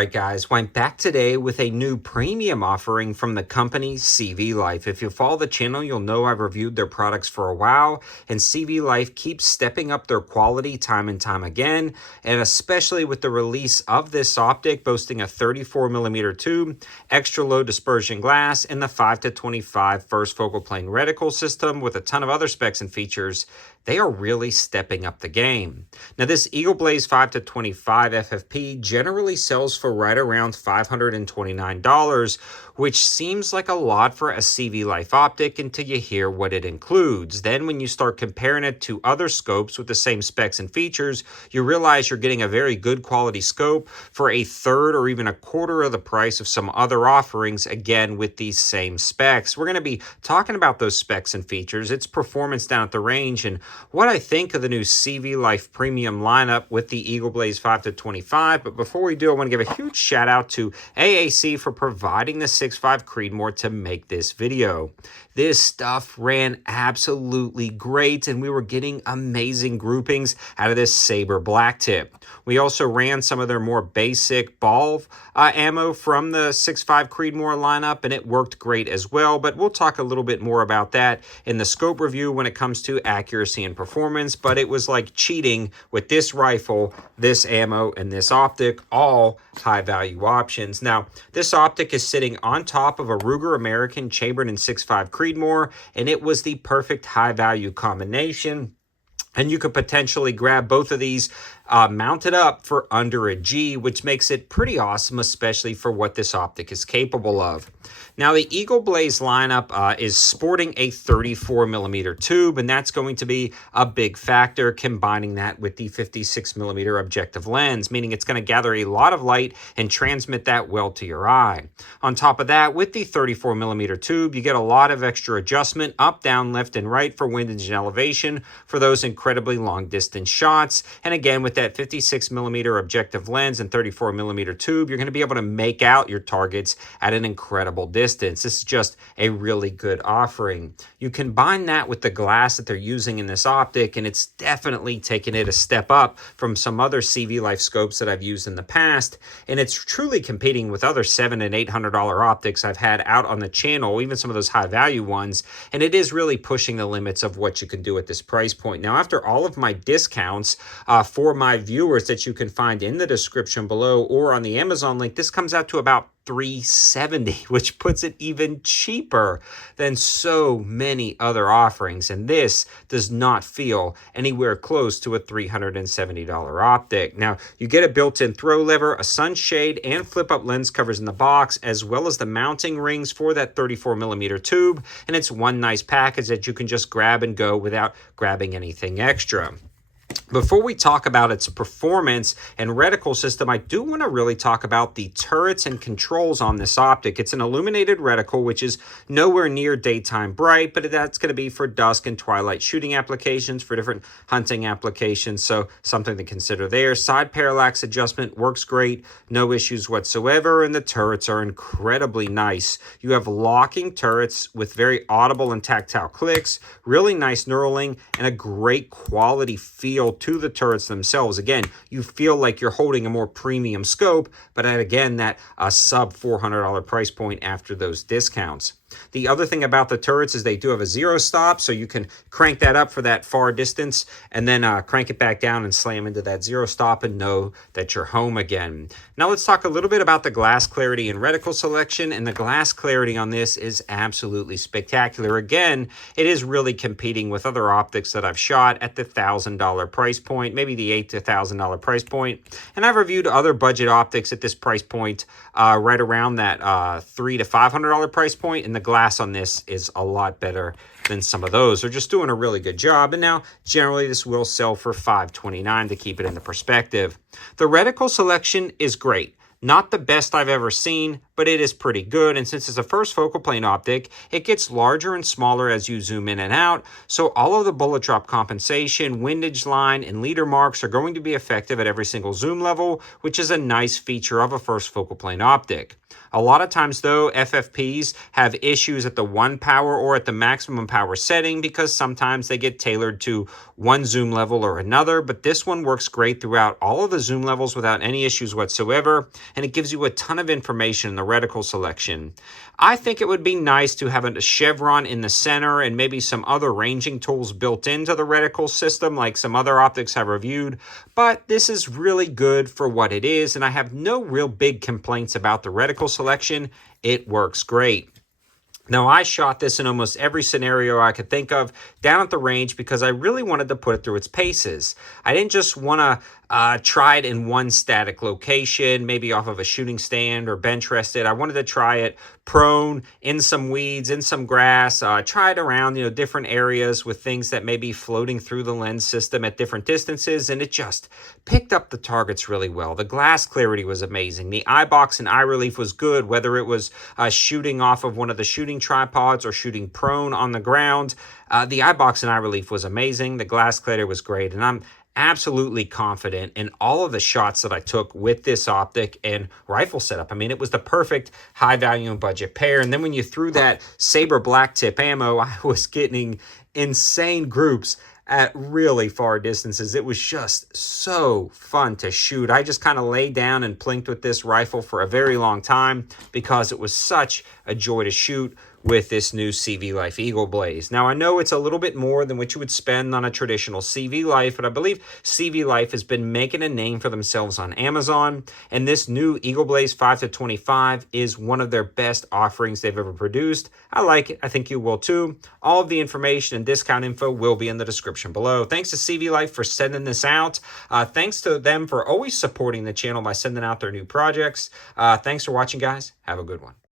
Alright guys, well, I'm back today with a new premium offering from the company CVLIFE. If you follow the channel, you'll know I've reviewed their products for a while, and CVLIFE keeps stepping up their quality time and time again, and especially with the release of this optic boasting a 34mm tube, extra low dispersion glass, and the 5-25 first focal plane reticle system with a ton of other specs and features. They are really stepping up the game. Now this Eagle Blaze 5-25 FFP generally sells for right around $529, which seems like a lot for a CVLIFE optic until you hear what it includes. Then when you start comparing it to other scopes with the same specs and features, you realize you're getting a very good quality scope for a third or even a quarter of the price of some other offerings, again with these same specs. We're going to be talking about those specs and features, its performance down at the range, and what I think of the new CVLIFE premium lineup with the Eagle Blaze 5-25. But before we do, I want to give a huge shout out to AAC for providing the 6.5 Creedmoor to make this video. This stuff ran absolutely great, and we were getting amazing groupings out of this Saber black tip. We also ran some of their more basic ball ammo from the 6.5 Creedmoor lineup, and it worked great as well, but we'll talk a little bit more about that in the scope review when it comes to accuracy and performance. But it was like cheating with this rifle, this ammo, and this optic, all high value options. Now, this optic is sitting on top of a Ruger American chambered in 6.5 Creedmoor, and it was the perfect high value combination. And you could potentially grab both of these mounted up for under a G, which makes it pretty awesome, especially for what this optic is capable of. Now, the Eagle Blaze lineup is sporting a 34mm tube, and that's going to be a big factor, combining that with the 56mm objective lens, meaning it's going to gather a lot of light and transmit that well to your eye. On top of that, with the 34mm tube, you get a lot of extra adjustment up, down, left, and right for windage and elevation for those incredibly long distance shots. And again, with that 56mm objective lens and 34mm tube, you're going to be able to make out your targets at an incredible distance. This is just a really good offering. You combine that with the glass that they're using in this optic, and it's definitely taken it a step up from some other CVLIFE scopes that I've used in the past, and it's truly competing with other $700 and $800 optics I've had out on the channel, even some of those high value ones, and it is really pushing the limits of what you can do at this price point. Now, after all of my discounts for my viewers that you can find in the description below or on the Amazon link, this comes out to about $370, which puts it even cheaper than so many other offerings, and this does not feel anywhere close to a $370 optic. Now, you get a built-in throw lever, a sunshade, and flip-up lens covers in the box, as well as the mounting rings for that 34mm tube, and it's one nice package that you can just grab and go without grabbing anything extra. Before we talk about its performance and reticle system, I do want to really talk about the turrets and controls on this optic. It's an illuminated reticle, which is nowhere near daytime bright, but that's going to be for dusk and twilight shooting applications, for different hunting applications, so something to consider there. Side parallax adjustment works great, no issues whatsoever, and the turrets are incredibly nice. You have locking turrets with very audible and tactile clicks, really nice knurling, and a great quality feel to the turrets themselves. Again, you feel like you're holding a more premium scope, but at, again, that sub $400 price point after those discounts. The other thing about the turrets is they do have a zero stop, so you can crank that up for that far distance and then crank it back down and slam into that zero stop and know that you're home again. Now let's talk a little bit about the glass clarity and reticle selection, and the glass clarity on this is absolutely spectacular. Again, it is really competing with other optics that I've shot at the $1,000 price point, maybe the $8,000 to $1,000 price point, and I've reviewed other budget optics at this price point right around that $300 to $500 price point, and the glass on this is a lot better than some of those. They're just doing a really good job, and now generally this will sell for $529 to keep it into perspective. The reticle selection is great. Not the best I've ever seen, but it is pretty good. And since it's a first focal plane optic, it gets larger and smaller as you zoom in and out. So all of the bullet drop compensation, windage line, and leader marks are going to be effective at every single zoom level, which is a nice feature of a first focal plane optic. A lot of times, though, FFPs have issues at the 1 power or at the maximum power setting because sometimes they get tailored to one zoom level or another, but this one works great throughout all of the zoom levels without any issues whatsoever, and it gives you a ton of information in the reticle selection. I think it would be nice to have a chevron in the center and maybe some other ranging tools built into the reticle system like some other optics I've reviewed, but this is really good for what it is, and I have no real big complaints about the reticle selection. It works great. Now, I shot this in almost every scenario I could think of down at the range because I really wanted to put it through its paces. I didn't just want to try it in one static location, maybe off of a shooting stand or bench rested. I wanted to try it prone, in some weeds, in some grass, try it around, different areas with things that may be floating through the lens system at different distances, and it just picked up the targets really well. The glass clarity was amazing. The eye box and eye relief was good, whether it was shooting off of one of the shooting tripods or shooting prone on the ground. The eye box and eye relief was amazing. The glass clarity was great, and I'm absolutely confident in all of the shots that I took with this optic and rifle setup. I mean, it was the perfect high value and budget pair. And then when you threw that Saber black tip ammo, I was getting insane groups at really far distances. It was just so fun to shoot. I just kind of laid down and plinked with this rifle for a very long time because it was such a joy to shoot with this new CVLIFE Eagle Blaze. Now, I know it's a little bit more than what you would spend on a traditional CVLIFE, but I believe CVLIFE has been making a name for themselves on Amazon, and this new Eagle Blaze 5-25 is one of their best offerings they've ever produced. I like it. I think you will too. All of the information and discount info will be in the description below. Thanks to CVLIFE for sending this out. Thanks to them for always supporting the channel by sending out their new projects. Thanks for watching, guys. Have a good one.